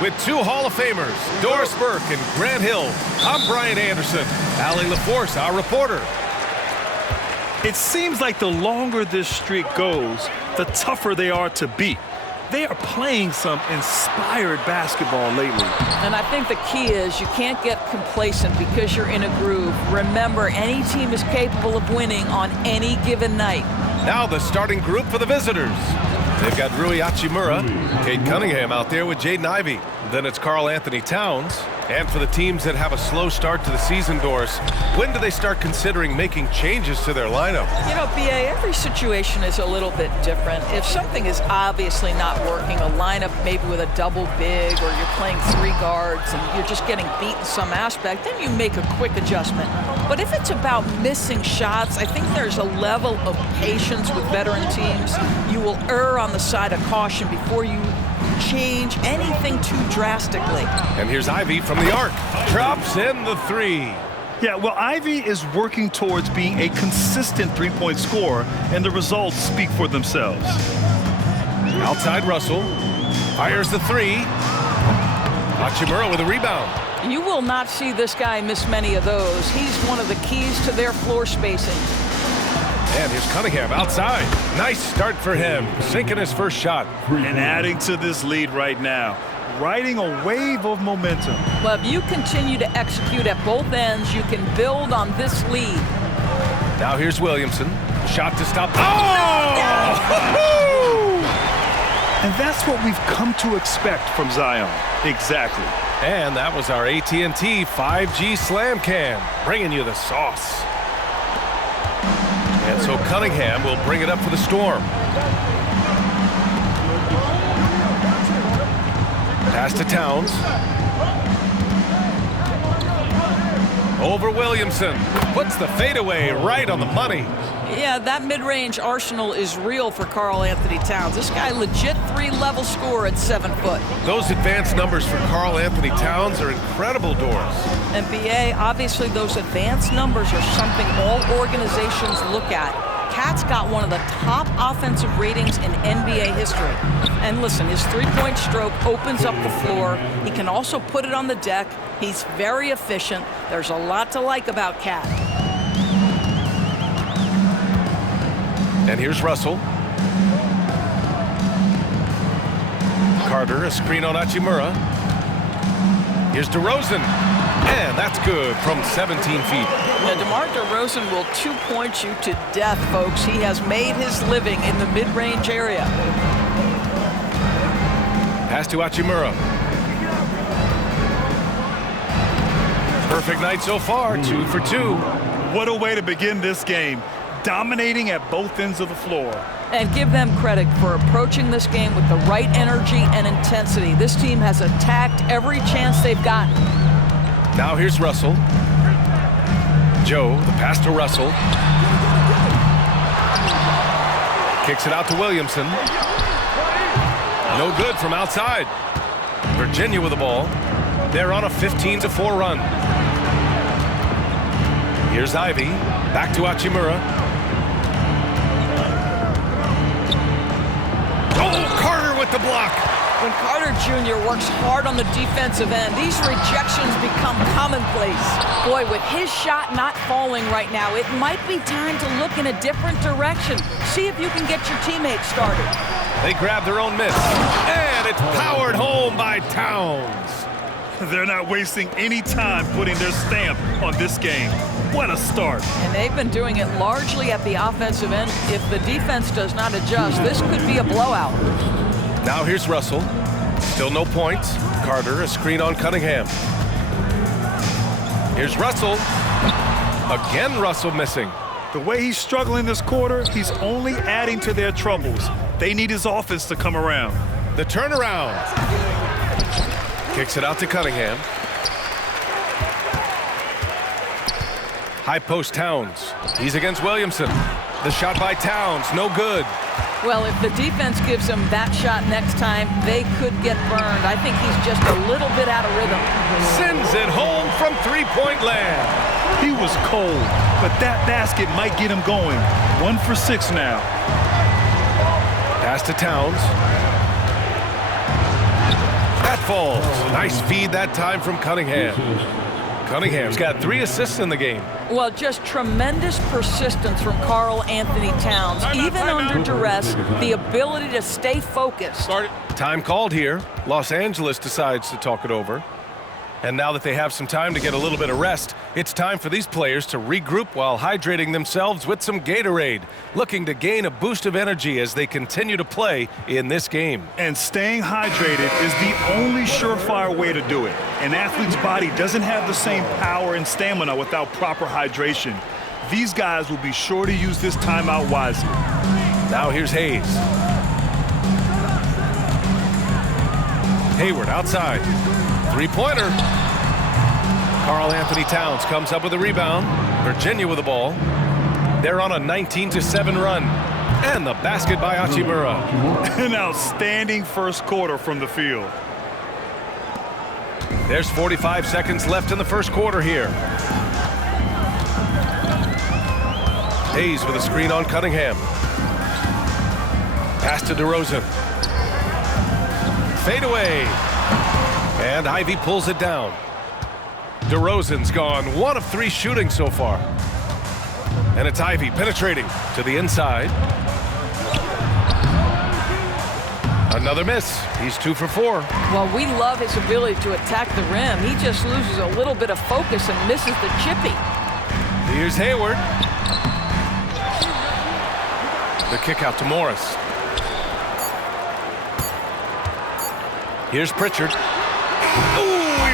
With two Hall of Famers, Doris Burke and Grant Hill, I'm Brian Anderson. Allie LaForce, our reporter. It seems like the longer this streak goes, the tougher they are to beat. They are playing some inspired basketball lately. And I think the key is you can't get complacent because you're in a groove. Remember, any team is capable of winning on any given night. Now the starting group for the visitors. They've got Rui Hachimura, Cade Cunningham out there with Jaden Ivey. Then it's Karl Anthony Towns. And for the teams that have a slow start to the season, Doris, when do they start considering making changes to their lineup? You know, BA, every situation is a little bit different. If something is obviously not working, a lineup maybe with a double big, or you're playing three guards and you're just getting beat in some aspect, then you make a quick adjustment. But if it's about missing shots, I think there's a level of patience with veteran teams. You will err on the side of caution before you change anything too drastically. And here's Ivey from the arc. Drops in the three. Yeah, well, Ivey is working towards being a consistent three-point scorer, and the results speak for themselves. Outside Russell. Fires the three. Hachimura with a rebound. You will not see this guy miss many of those. He's one of the keys to their floor spacing. And here's Cunningham outside. Nice start for him, sinking his first shot. And adding to this lead right now, riding a wave of momentum. Well, if you continue to execute at both ends, you can build on this lead. Now here's Williamson. Shot to stop. Oh! And that's what we've come to expect from Zion. Exactly. And that was our AT&T 5G Slam Cam, bringing you the sauce. And so Cunningham will bring it up for the Storm. Pass to Towns. Over Williamson. Puts the fadeaway right on the money. Yeah, that mid-range arsenal is real for Karl Anthony Towns. This guy, legit three-level scorer at 7 foot. Those advanced numbers for Karl Anthony Towns are incredible, Doris. And BA, obviously those advanced numbers are something all organizations look at. Cat's got one of the top offensive ratings in NBA history. And listen, his three-point stroke opens up the floor. He can also put it on the deck. He's very efficient. There's a lot to like about Cat. And here's Russell. Carter, a screen on Hachimura. Here's DeRozan. And that's good from 17 feet. Now, DeMar DeRozan will two-point you to death, folks. He has made his living in the mid-range area. Pass to Hachimura. Perfect night so far, 2 for 2. What a way to begin this game. Dominating at both ends of the floor. And give them credit for approaching this game with the right energy and intensity. This team has attacked every chance they've gotten. Now here's Russell. Joe, the pass to Russell. Kicks it out to Williamson. No good from outside. Virginia with the ball. They're on a 15-4 run. Here's Ivey. Back to Hachimura. Oh, Carter with the block. When Carter Jr. works hard on the defensive end, these rejections become commonplace. Boy, with his shot not falling right now, it might be time to look in a different direction. See if you can get your teammates started. They grab their own miss. And it's powered home by Towns. They're not wasting any time putting their stamp on this game. What a start. And they've been doing it largely at the offensive end. If the defense does not adjust, this could be a blowout. Now here's Russell. Still no points. Carter, a screen on Cunningham. Here's Russell. Again, Russell missing. The way he's struggling this quarter, he's only adding to their troubles. They need his offense to come around. The turnaround. Kicks it out to Cunningham. High post Towns. He's against Williamson. The shot by Towns, no good. Well, if the defense gives him that shot next time, they could get burned. I think he's just a little bit out of rhythm. Sends it home from three-point land. He was cold, but that basket might get him going. 1 for 6 now. Pass to Towns. That falls. Nice feed that time from Cunningham. Cunningham's got 3 assists in the game. Well, just tremendous persistence from Karl Anthony Towns. Even under duress, the ability to stay focused. Time called here. Los Angeles decides to talk it over. And now that they have some time to get a little bit of rest, it's time for these players to regroup while hydrating themselves with some Gatorade, looking to gain a boost of energy as they continue to play in this game. And staying hydrated is the only surefire way to do it. An athlete's body doesn't have the same power and stamina without proper hydration. These guys will be sure to use this timeout wisely. Now here's Hayes. Hayward outside. Three-pointer. Karl Anthony Towns comes up with a rebound. Virginia with the ball. They're on a 19-7 run. And the basket by Hachimura. An outstanding first quarter from the field. There's 45 seconds left in the first quarter here. Hayes with a screen on Cunningham. Pass to DeRozan. Fade away. And Ivy pulls it down. DeRozan's gone 1 of 3 shooting so far. And it's Ivy penetrating to the inside. Another miss. He's 2 for 4. Well, we love his ability to attack the rim. He just loses a little bit of focus and misses the chippy. Here's Hayward. The kick out to Morris. Here's Pritchard. Ooh, he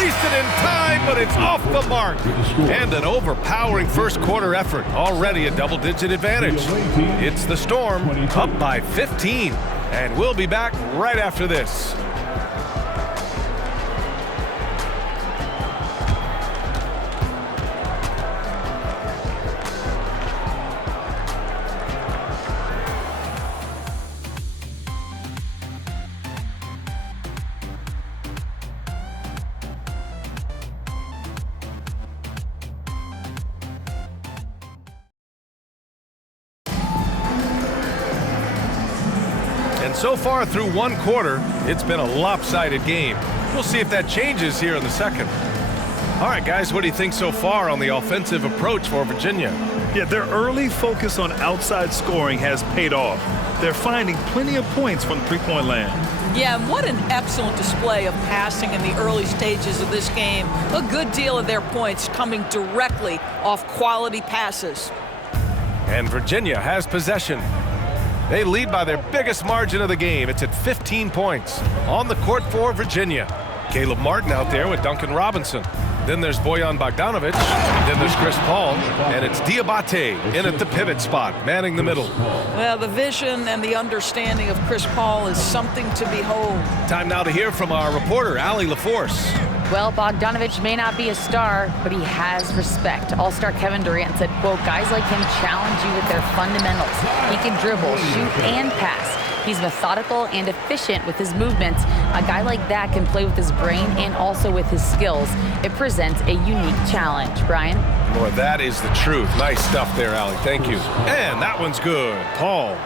released it in time, but it's off the mark. And an overpowering first quarter effort. Already a double-digit advantage. It's the Storm up by 15. And we'll be back right after this. And so far through one quarter, it's been a lopsided game. We'll see if that changes here in the second. All right, guys, what do you think so far on the offensive approach for Virginia? Yeah, their early focus on outside scoring has paid off. They're finding plenty of points from three-point land. Yeah, and what an excellent display of passing in the early stages of this game. A good deal of their points coming directly off quality passes. And Virginia has possession. They lead by their biggest margin of the game. It's at 15 points. On the court for Virginia. Caleb Martin out there with Duncan Robinson. Then there's Bojan Bogdanovic. Then there's Chris Paul. And it's Diabate in at the pivot spot, manning the middle. Well, the vision and the understanding of Chris Paul is something to behold. Time now to hear from our reporter, Allie LaForce. Well, Bogdanovic may not be a star, but he has respect. All-star Kevin Durant said, quote, guys like him challenge you with their fundamentals. He can dribble, shoot, and pass. He's methodical and efficient with his movements. A guy like that can play with his brain and also with his skills. It presents a unique challenge. Brian? Boy, that is the truth. Nice stuff there, Allie. Thank you. And that one's good. Paul.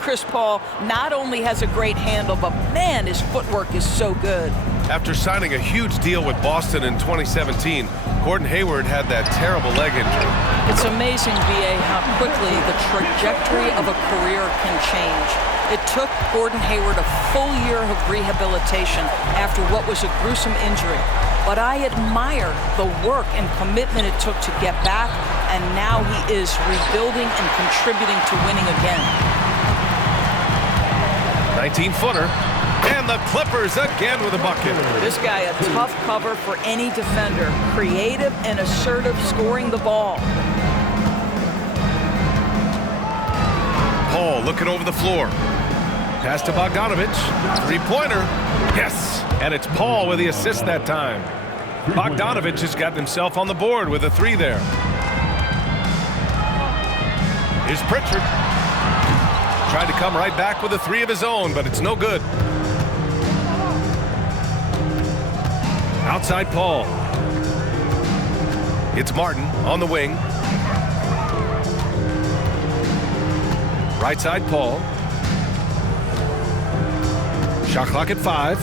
Chris Paul not only has a great handle, but man, his footwork is so good. After signing a huge deal with Boston in 2017, Gordon Hayward had that terrible leg injury. It's amazing, B.A., how quickly the trajectory of a career can change. It took Gordon Hayward a full year of rehabilitation after what was a gruesome injury. But I admire the work and commitment it took to get back, and now he is rebuilding and contributing to winning again. 19-footer. And the Clippers again with a bucket. This guy a tough cover for any defender. Creative and assertive scoring the ball. Paul looking over the floor. Pass to Bogdanovic. Three-pointer. Yes. And it's Paul with the assist that time. Bogdanovich has gotten himself on the board with a 3 there. Here's Pritchard. Tried to come right back with a 3 of his own, but it's no good. Outside Paul. It's Martin on the wing. Right side Paul. Shot clock at 5.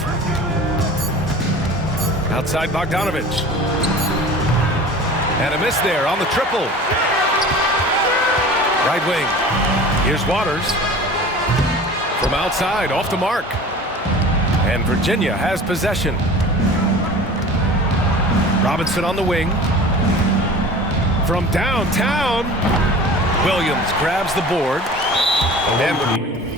Outside Bogdanovich. And a miss there on the triple. Right wing. Here's Waters. From outside, off the mark. And Virginia has possession. Robinson on the wing. From downtown, Williams grabs the board. And